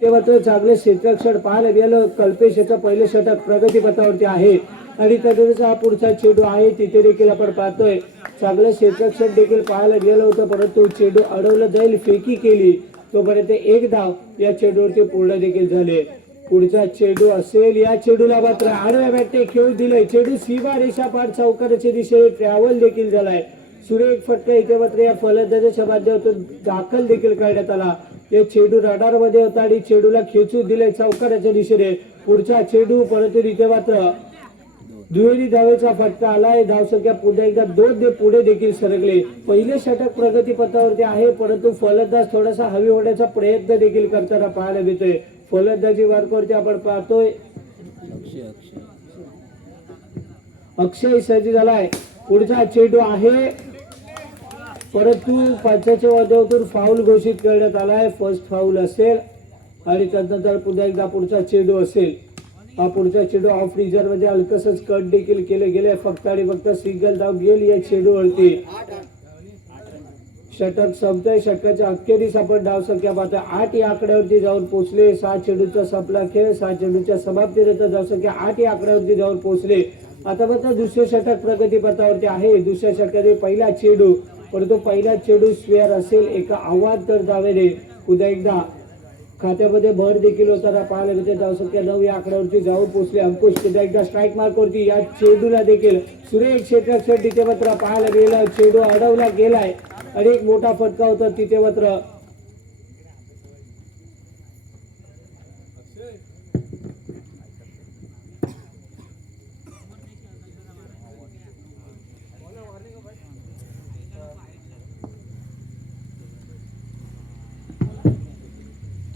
ते मात्र चांगले क्षेत्रक्षण पाहायला गेलं कल्पेश याचं पहिले षटक प्रगतीपथावरती आहे. आणि त्याचा हा पुढचा चेंडू आहे. तिथे देखील आपण पाहतोय. चांगलं क्षेत्रक्षण देखील पाहायला गेलं होतं. परंतु चेंडू अडवलं जाईल. फेकी केली. तोपर्यंत एक धाव या चेंडूवरती पूर्ण देखील झाले. पुढचा चेंडू असेल या चेंडूला मात्र आडव्या बॅटने खेळ दिलंय. चेंडू सीमा रेषा पार चौकाराच्या दिशेने ट्रॅव्हल देखील झालाय. सुरेख फटका इथे मात्र या फलंदाजाच्या माध्यमातून दाखल देखील करण्यात आला. ते चेंडू रडारमध्ये होता आणि चेडूला खेचू दिले चौकाराच्या दिशेने. पुढचा चेंडू परत इथे मात्र दुहेरी धावेचा फटका आलाय. धावसंख्या पुन्हा एकदा दोन दे पुढे देखील सरकले. पहिले षटक प्रगतीपथावरती आहे परंतु फलंदाज थोडासा हवी होण्याचा प्रयत्न देखील करताना पाहायला मिळतोय. फलंदाजी वर्कवरती आपण पाहतोय. अक्षय सज्ज झालाय. पुढचा चेंडू आहे. परंतु पंचाच्या माध्यमातून फाऊल घोषित करण्यात आलाय फर्स्ट फाऊल असेल आणि त्यानंतर पुन्हा एकदा पुढचा चेंडू असेल. हा पुढचा चेंडू ऑफ रिझर्वमध्ये हलकसच कट देखील केले गेले. फक्त आणि फक्त सिंगल धाव गेली. या चेंडूवरती षटक संपतंय. षटकाच्या अखेरीस आपण धावसंख्या पाहतोय. आठ या आकड्यावरती जाऊन पोहोचले. सात चेंडूचा संपला खेळ. सात चेंडूच्या समाप्तीनंतर धावसंख्या आठ या आकड्यावरती जाऊन पोहोचले. आता मात्र दुसरे षटक प्रगतीपथावरती आहे. दुसऱ्या षटकातील पहिला चेंडू परंतु पहिला चेंडू स्वेअर असेल एका आव्हान तर धावेने उद्या एकदा खात्यामध्ये भर देखील होताना पाहायला मिळते. धावसंख्या नऊ या आकड्यावरती जाऊन पोचले अंकुश. पुन्हा एकदा स्ट्राईक मार्कवरती या चेंडूला देखील सुरेख क्षेत्र तिथे मात्र पाहायला गेलं चेंडू अडवला गेलाय. आणि एक मोठा फटका होता तिथे मात्र.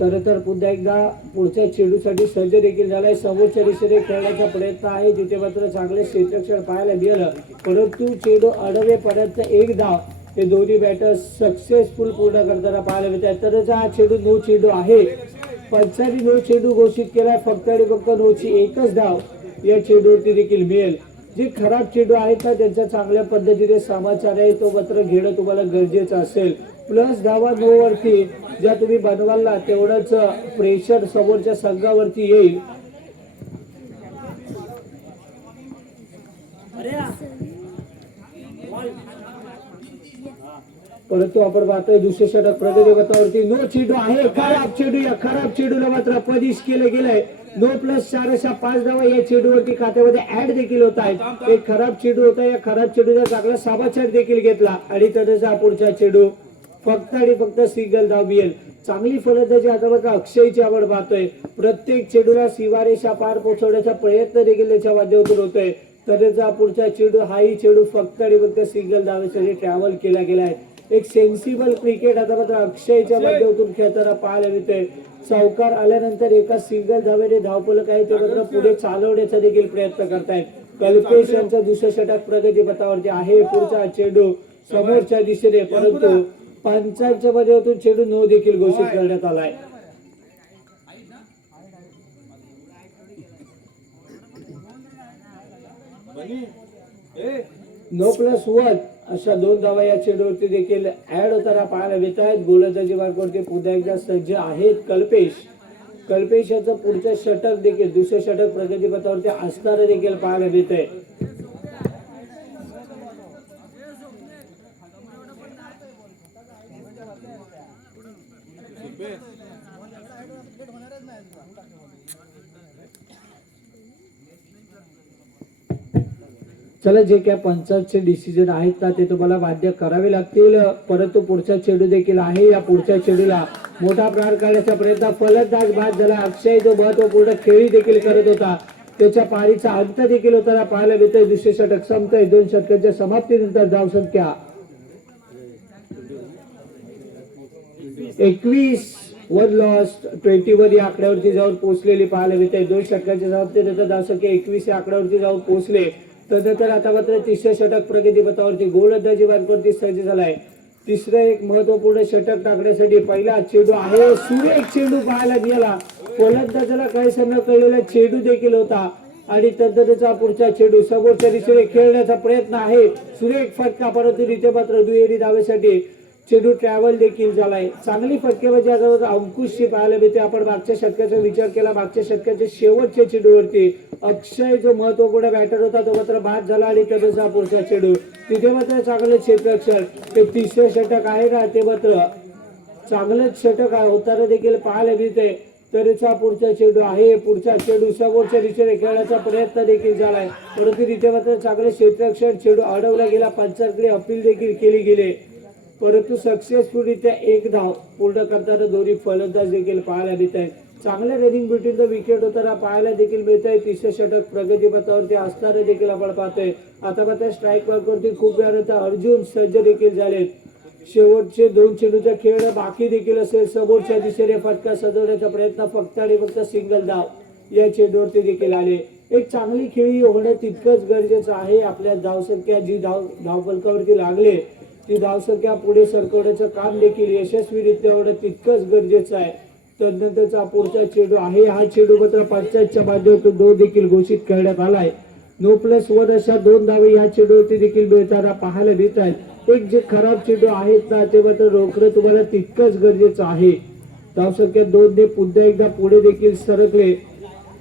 तर तर पुन्हा एकदा पुढच्या चेंडूसाठी सज्ज देखील झालाय. समोरच्या दिशेने खेळण्याचा प्रयत्न आहे. जिथे मात्र चांगले क्षेत्रक्षण पाहायला मिळालं. परंतु चेंडू अडवेपर्यंत एक धाव हे दोन्ही बॅटर सक्सेसफुल पूर्ण करताना पाहायला मिळतात तरच हा चेंडू नो चेंडू आहे. पंचानी नो चेंडू घोषित केलाय. फक्त आणि फक्त नोची एकच धाव या चेंडूवरती देखील मिळेल. जे खराब चेंडू आहेत ना त्यांचा चांगल्या पद्धतीने समाचार आहे. तो मात्र घेणं तुम्हाला गरजेचं असेल. प्लस धावा नो वरती ज्या तुम्ही बनवाला तेवढंच प्रेशर समोरच्या संघावरती येईल. परंतु आपण पाहतोय दुसरे षटक प्रगती नो चेडू आहे. खराब चेडू या खराब चेडूला मात्र पदिश केलं गेलंय. नो प्लस चार अशा पाच धावा या चेडूवरती खात्यामध्ये ऍड देखील होत आहेत. एक खराब चेडू होता या खराब चेडूचा चांगला साबाचार देखील घेतला. आणि त्याचा पुढचा चेडू फक्त आणि फक्त सिंगल धाव चांगली फलंदाजी आता मात्र अक्षयची आपण पाहतोय. प्रत्येक चेंडूला सीमारेषा पार पोहोचवण्याचा प्रयत्न देखील त्याच्या माध्यमातून होतोय. त्याचा पुढचा चेंडू हाही चेंडू फक्त आणि फक्त सिंगल धावेसाठी ट्रॅव्हल केला गेला आहे. एक सेन्सिबल क्रिकेट आता मात्र अक्षयच्या माध्यमातून खेळताना पाहायला मिळतंय. चौकार आल्यानंतर एका सिंगल धावेने धावफलक आहे ते मात्र पुढे चालवण्याचा देखील प्रयत्न करतायत. कल्पेश यांचा दुसरं षटक प्रगती पथावरती आहे पुढचा चेंडू समोरच्या दिशेने परंतु पंचांच्या माध्यमातून चेंडू नो देखील घोषित करण्यात आलाय. नो प्लस वन अशा दोन धावा या चेंडूवरती देखील ऍड होताना पाहायला मिळत आहेत गोलंदाजी मार्गावरती पुन्हा एकदा सज्ज आहेत? कल्पेश. कल्पेश याचं पुढचं षटक देखील दुसरं षटक प्रगतीपथावरती असणारं देखील पाहायला मिळत आहे चला जे काय पंचायतचे डिसिजन आहेत ना ते तुम्हाला बाध्य करावे लागतील. परंतु पुढचा चेडू देखील आहे. या पुढच्या चेडूला मोठा प्रहार करण्याचा प्रयत्न फलंदाज बाद झाला. अक्षय जो महत्त्वपूर्ण खेळी देखील करत होता त्याच्या पारीचा अंत देखील होताना पाहायला मिळतोय. दुसरे षटक संपतोय दोन षटकांच्या समाप्तीनंतर धावसंख्या एकवीस वन लॉस्ट ट्वेंटी या आकड्यावरती जाऊन पोहोचलेली पाहायला मिळते. दोन षटकांच्या समाप्तीनंतर धावसंख्या एकवीस या आकड्यावरती जाऊन पोहोचले. तदनंतर आता मात्र तिसऱ्या षटक प्रगती पथावरती गोलंदाजी मार्गावरती सज्ज झालाय तिसरं एक महत्त्वपूर्ण षटक टाकण्यासाठी पहिला चेंडू आहे. सुरेख चेंडू पाहायला गेला गोलंदाजाला काही समजा कळलेला चेंडू देखील होता. आणि तदनंतरचा पुढचा चेंडू समोरच्या दिशेने खेळण्याचा प्रयत्न आहे. सुरेख फटका परंतु इथे मात्र दुहेरी धावेसाठी चेडू ट्रॅव्हल देखील झालाय. चांगली फटकेबाजी आता अंकुशची पाहायला मिळते. आपण मागच्या शतकाचा विचार केला. मागच्या शतकाच्या शेवटच्या चेंडूवरती अक्षय जो महत्त्वपूर्ण बॅटर होता तो मात्र बाद झाला आणि त्याचा पुढचा चेंडू तिथे मात्र चांगलं क्षेत्ररक्षण ते तिसरं षटक आहे ना ते मात्र चांगलंच षटक आहे. होताना देखील पाहायला मिळते. तरीचा पुढचा चेंडू आहे. पुढचा चेंडू समोरच्या दिशेने खेळण्याचा प्रयत्न देखील झालाय. परंतु तिथे मात्र चांगलं क्षेत्रक्षण चेंडू अडवला गेला. पंचांकडे अपील देखील केली गेली. परंतु सक्सेसफुलरित्या एक धाव पूर्ण करताना दोन्ही फलंदाज देखील पाहायला मिळत आहेत. चांगल्या रनिंग बिटवीन द विकेट होताना पाहायला देखील मिळत आहे. तिसरे षटक प्रगतीपथावरती असताना देखील आपण पाहतोय. आता मात्र स्ट्राईक मार्कवरती खूप वेळा अर्जुन सज्ज देखील झालेत. शेवटचे दोन चेंडूचा खेळ बाकी देखील असेल. समोरच्या दिशेने फटका सजवण्याचा प्रयत्न फक्त आणि फक्त सिंगल धाव या चेंडूवरती देखील आले. एक चांगली खेळी होणं तितकंच गरजेचं आहे. आपल्या धावसंख्या जी धाव धावफलकावरती लागले ती धावसंख्या पुढे सरकवण्याचं काम देखील यशस्वीरित्या होणं तितकंच गरजेचं आहे. तदनंतरचा पुढचा चेंडू आहे. हा चेंडू मात्र पंचायतच्या माध्यमातून दोन देखील घोषित करण्यात आलाय नो प्लस वन अशा दोन धावे या चेंडूवरती देखील मिळताना पाहायला मिळत आहेत. एक जे खराब चेंडू आहेत ना ते मात्र रोखणं तुम्हाला तितकंच गरजेचं आहे. धावसंख्या दोन ने पुन्हा एकदा पुढे देखील सरकले.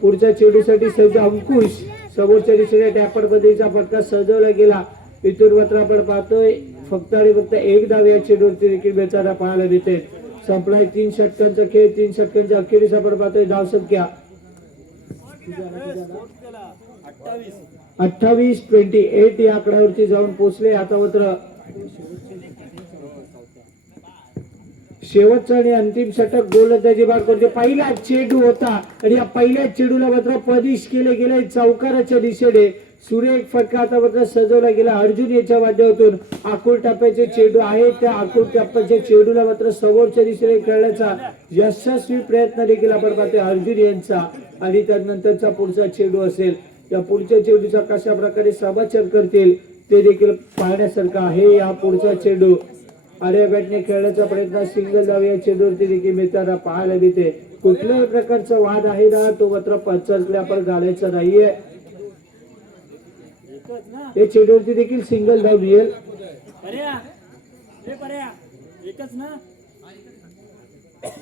पुढच्या चेंडूसाठी सज्ज अंकुश समोरच्या दिशेने टॅपर फटका सजवला गेला. इथून आपण पाहतोय. फक्त आणि फक्त एक धाव या चेंडूवरती देखील बेचारा पाहायला मिळते. संपलाय तीन षटकांचा खेळ. तीन षटकांच्या अखेरीस आपण पाहतोय धावसंख्या. अठ्ठावीस ट्वेंटी एट या आकड्यावरती जाऊन पोहोचले आता मात्र शेवटचा आणि अंतिम षटक गोलंदाजी भाग करते म्हणजे पहिला चेंडू होता. आणि या पहिल्या चेंडूला मात्र पदिश केले गेले. चौकाराच्या दिशेने सूर्य फटका आता मात्र सजवला गेला. अर्जुन याच्या माध्यमातून आकुल टप्प्याचे चेंडू आहे त्या आकुल टप्प्याच्या चेंडूला मात्र समोरच्या दिशेने खेळण्याचा यशस्वी प्रयत्न देखील आपण पाहतोय. अर्जुन यांचा आणि त्यानंतरचा पुढचा चेंडू असेल. या पुढच्या चेंडूचा कशा प्रकारे समाचार करतील ते देखील पाहण्यासारखं आहे. या पुढचा चेंडू आर्या बॅटने खेळण्याचा प्रयत्न सिंगल धाव या चेंडूवरती देखील मिळताना पाहायला मिळते. कुठल्याही प्रकारचा वाद आहे ना तो मात्र पंचांकडे आपण घालायचा नाहीये. या चेंडूवरती देखील सिंगल धाव मिळेल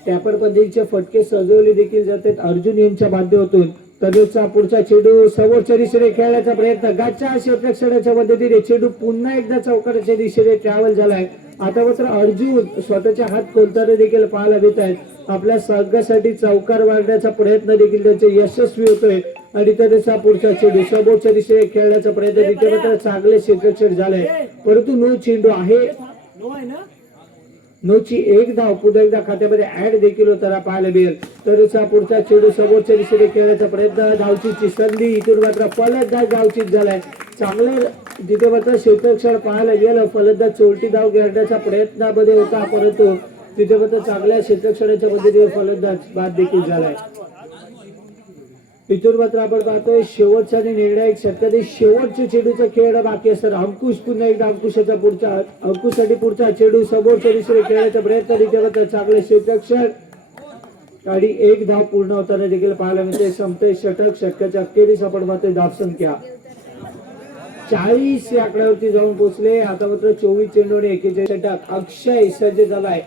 टॅपर पद्धतीचे फटके सजवले देखील जातात. अर्जुन यांच्या माध्यमातून. तनुचा पुढचा चेंडू समोरच्या दिशेने खेळण्याचा प्रयत्न. गाच्या क्षेत्रक्षणाच्या मदतीने चेंडू पुन्हा एकदा चौकाराच्या दिशेने ट्रॅव्हल झालाय. आता मात्र अर्जुन स्वतःच्या हात कोणताना देखील पाहायला मिळत आहेत. आपल्या संघासाठी चौकार मारण्याचा प्रयत्न देखील त्यांचे यशस्वी होतोय. आणि त्याचा पुढचा चेंडू समोरच्या दिशेने खेळण्याचा प्रयत्न तिथे मात्र चांगले क्षेत्रक्षण झालंय. परंतु नो चेंडू आहे. नो आहे ना? नोची एक धाव पुन्हा एकदा खात्यामध्ये ऍड देखील होताना पाहायला मिळेल. तरचा पुढचा चेंडू समोरच्या दिशेने खेळण्याचा प्रयत्न धावचीची संधी इथून मात्र फलंदाज धावचीत झालाय. चांगलं तिथे मात्र क्षेत्रक्षण पाहायला गेलं फलंदाज चोलटी धाव घेण्याच्या प्रयत्नामध्ये होता परंतु तिथे मात्र चांगल्या क्षेत्रक्षणाच्या मदतीने फलंदाज बाद देखील झालाय. इथून मात्र आपण पाहतोय शेवटचा आणि निर्णायक षटकातील शेवटचे चेंडूचा खेळ बाकी असतात अंकुश पुन्हा एकदा अंकुशाचा पुढचा अंकुशसाठी पुढचा चेंडू समोरच्या दिशेने खेळण्याचा प्रयत्न केला चांगले क्षेत्रक्षण आणि एक धाव पूर्ण होताना देखील पाहायला मिळते. संपते षटक षटकाच्या अखेरीस आपण पाहतोय धावसंख्या चाळीस या आकड्यावरती जाऊन पोहोचले. आता मात्र चोवीस चेंडू आणि एकेचाळीस षटक. अक्षय सज्ज झालाय.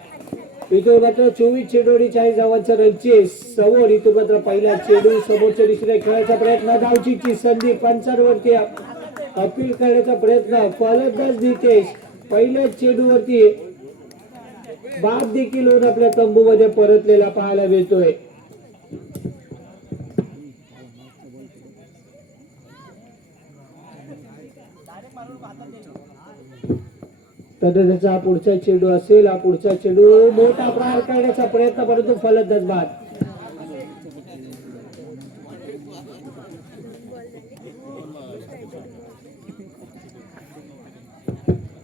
मात्र चोवीस चेंडू चाळीस धावांचा रनचे समोर इथून मात्र पहिला चेंडू समोरच्या दिशेने खेळायचा प्रयत्न. धावचीची संधी पंचांवरती अपील करण्याचा प्रयत्न. फलंदाज नितेश पहिल्या चेंडूवरती बाद देखील होऊन आपल्या तंबूमध्ये परतलेला पाहायला मिळतोय. त्याचा पुढचा चेंडू असेल हा पुढचा चेंडू मोठा प्रहार करण्याचा प्रयत्न परंतु फलंदाज बाद.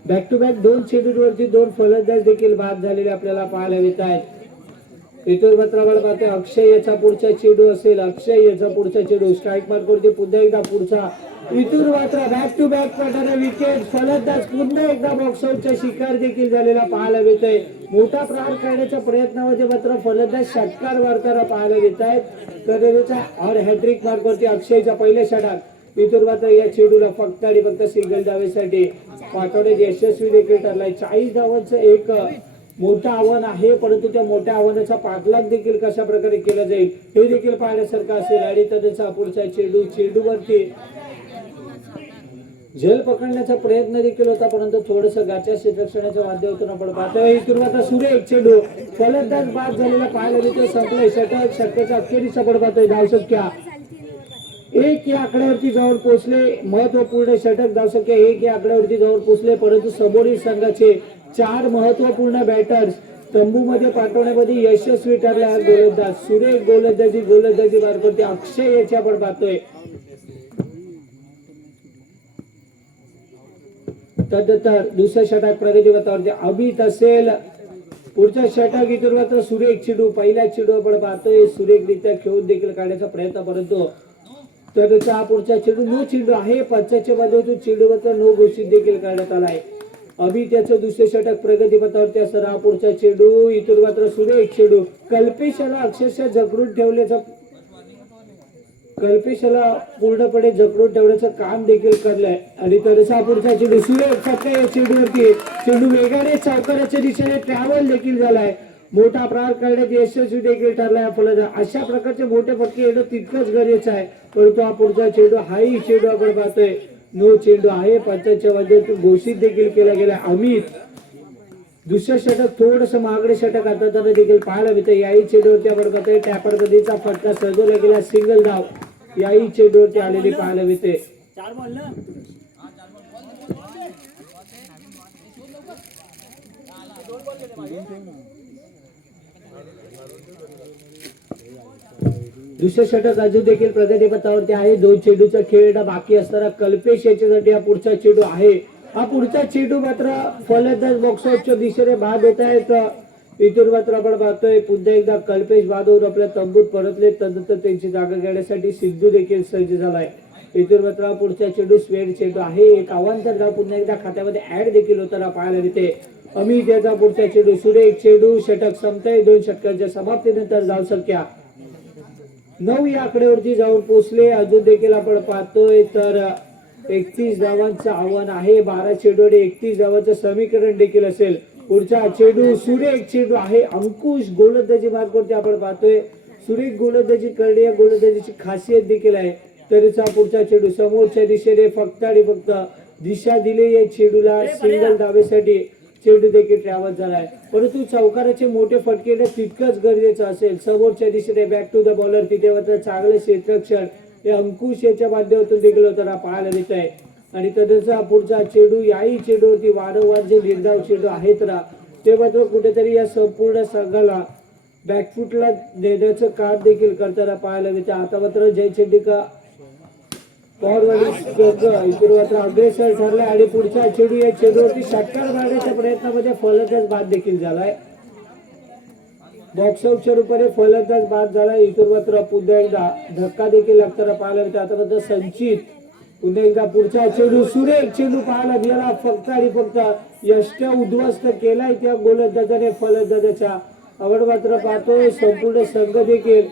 बॅक टू बॅक दोन चेंडूवरती दोन फलंदाज देखील बाद झालेले आपल्याला पाहायला मिळत आहेत इथून मात्र पाहतोय अक्षय याचा पुढचा चेडू असेल अक्षय याचा पुढचा चेडू. स्ट्राईक मार्क पुन्हा एकदा पुढचा. इथून मात्र बॅक टू बॅक पडणारा विकेट फलंदाज पुन्हा एकदा बॉक्सआउटचा शिकार देखील झालेला पाहायला मिळतोय. मोठा प्रहार करण्याच्या प्रयत्नामध्ये मात्र फलंदाज षटकार मारताना पाहायला मिळत आहेत तर और हॅट्रिक मार्क वरती अक्षयच्या पहिल्या षटात इथून मात्र या चेडूला फक्त आणि फक्त सिंगल धावेसाठी पाठवण्यात यशस्वी देखील ठरलाय. चाळीस धावांचं एक मोठं आव्हान आहे परंतु त्या मोठ्या आव्हानाचा पाठलाग देखील कशा प्रकारे केला जाईल हे देखील पाहण्यासारखं असेल. आणि त्याचा पुढचा चेंडू चेंडूवरती झेल पकडण्याचा प्रयत्न देखील होता परंतु थोडस गाच्या क्षेत्रक्षणाच्या माध्यमातून आपण पाहतोय. सुरुवात आता एक चेंडू. फलंदाज बाद झालेला पाहायला मिळतोय संपले षटक षटकाच्या अखेरीस आपण पाहतोय धावसंख्या. एक या आकड्यावरती जाऊन पोहोचले महत्त्वपूर्ण षटक धावसंख्या एक या आकड्यावरती जाऊन पोहोचले परंतु समोरील संघाचे चार महत्त्वपूर्ण बॅटर्स तंबूमध्ये पाठवण्यामध्ये यशस्वी ठरले हा गोलंदाज. सुरेश गोलंदाजी गोलंदाजी मार्फत अक्षय याची पाहतोय. तदनंतर दुसऱ्या षटक प्रगती पथावरती अमित असेल. पुढच्या षटक इथून मात्र सुरेख चिडू पहिल्या चिडू आपण पाहतोय. सुरेखरित्या खेळून देखील काढण्याचा प्रयत्न परंतु तर हा पुढचा चेंडू नो चेंडू आहे. पंचाच्या माध्यमातून चेंडू मात्र नो घोषित देखील करण्यात आला आहे अभी त्याचं दुसरे षटक प्रगती त्या असताना पुढचा चेडू इथून मात्र सुरेख चेडू. कल्पेशाला अक्षरशः जगडून ठेवल्याचा कल्पेशाला पूर्णपणे जकडून ठेवण्याचं काम देखील करलंय. आणि तरच पुढचा चेडू सुरेख फटका या चेंडूवरती चेडू वेगाने सावकाराच्या दिशेने ट्रॅव्हल देखील झालाय. मोठा प्रहार करण्यात यशस्वी देखील ठरलाय आपल्याला अशा प्रकारचे मोठे फटके येणं तितकंच गरजेचं आहे. परंतु हा पुढचा चेंडू हाही चेंडू आपण पाहतोय. नो चेंडू आहे. पंचायतच्या माध्यमातून घोषित देखील केला गेला. अमित दुसरं षटक थोडस महागडे षटक आता देखील पाहायला मिळतं. याही चेंडूवरती आपण पाहतोय टॅपर कधीचा फटका सजवला गेला. सिंगल धाव याही चेंडूवरती आलेली पाहायला मिळते. चार बॉल ना दुसरं षटक अजून देखील प्रगती पथावरती आहे. दोन चेंडूचा खेळ बाकी असताना कल्पेश याच्यासाठी हा पुढचा चेंडू आहे. हा पुढचा चेंडू मात्र फलंदाज बॉक्सआउटच्या दिशेने बाद होत आहेत इथून मात्र आपण पाहतोय पुन्हा एकदा कल्पेश बाद आपल्या तंबूत परतले. तदनंतर त्यांची जागा घेण्यासाठी सिद्धू देखील सज्ज झालाय. इथून मात्र पुढचा चेंडू स्वेड चेंडू आहे. एक आव्हान तर पुन्हा एकदा खात्यामध्ये ऍड देखील होताना पाहायला मिळते. अमित याचा पुढचा चेंडू सुरेख चेंडू षटक संपतंय दोन षटकांच्या समाप्तीनंतर धावसंख्या नऊ या आकड्यावरती जाऊन पोहोचले अजून देखील आपण पाहतोय तर एकतीस धावांचं आव्हान आहे. बारा चेंडूने एकतीस धावांचं समीकरण देखील असेल. पुढचा चेंडू सुरेख चेंडू आहे. अंकुश गोलंदाजी मार्गावरती आपण पाहतोय. सुरेख गोलंदाजी करणे या गोलंदाजीची खासियत देखील आहे. तरीचा पुढचा चेंडू समोरच्या दिशेने फक्त आणि फक्त दिशा दिली या चेंडूला सिंगल धावेसाठी. शेवटी देखील ट्रॅव्हल झाला आहे परंतु चौकाराचे मोठे फटके तितकंच गरजेचं असेल. समोरच्या दिशेने बॅक टू द बॉलर तिथे मात्र चांगले क्षेत्रक्षण हे अंकुश याच्या माध्यमातून देखील होताना पाहायला मिळत आहे आणि तदनंतर पुढचा चेंडू याही चेंडूवरती वारंवार जे निर्धाव चेंडू आहेत ना ते मात्र कुठेतरी या संपूर्ण संघाला बॅकफुटला नेण्याचं काम देखील करताना पाहायला मिळते आता मात्र जय चेंडिका पॉवरवाली संघ इकडे मात्र अग्रेसर ठरला आणि पुढचा चेडू या चेडूवरती षटकार मारण्याच्या प्रयत्नामध्ये फलंदाज बाद देखील झालाय. बॉक्स आउटच्या रूपाने फलंदाज बाद झाला इथून मात्र पुन्हा एकदा धक्का देखील लागताना पाहायला मिळते. आता मात्र संचित पुन्हा एकदा पुढचा चेंडू सुरेख चेंडू पाहायला गेला. फक्त आणि फक्त यष्ट्या उद्ध्वस्त केलाय त्या गोलंदाजाने. फलंदाजाच्या आपण मात्र पाहतोय. संपूर्ण संघ देखील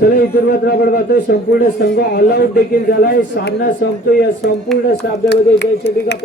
चला इथून मात्र आपण पाहतोय संपूर्ण संघ ऑल आउट देखील झालाय. सामना संपतोय. या संपूर्ण सामन्यामध्ये जयचंडिका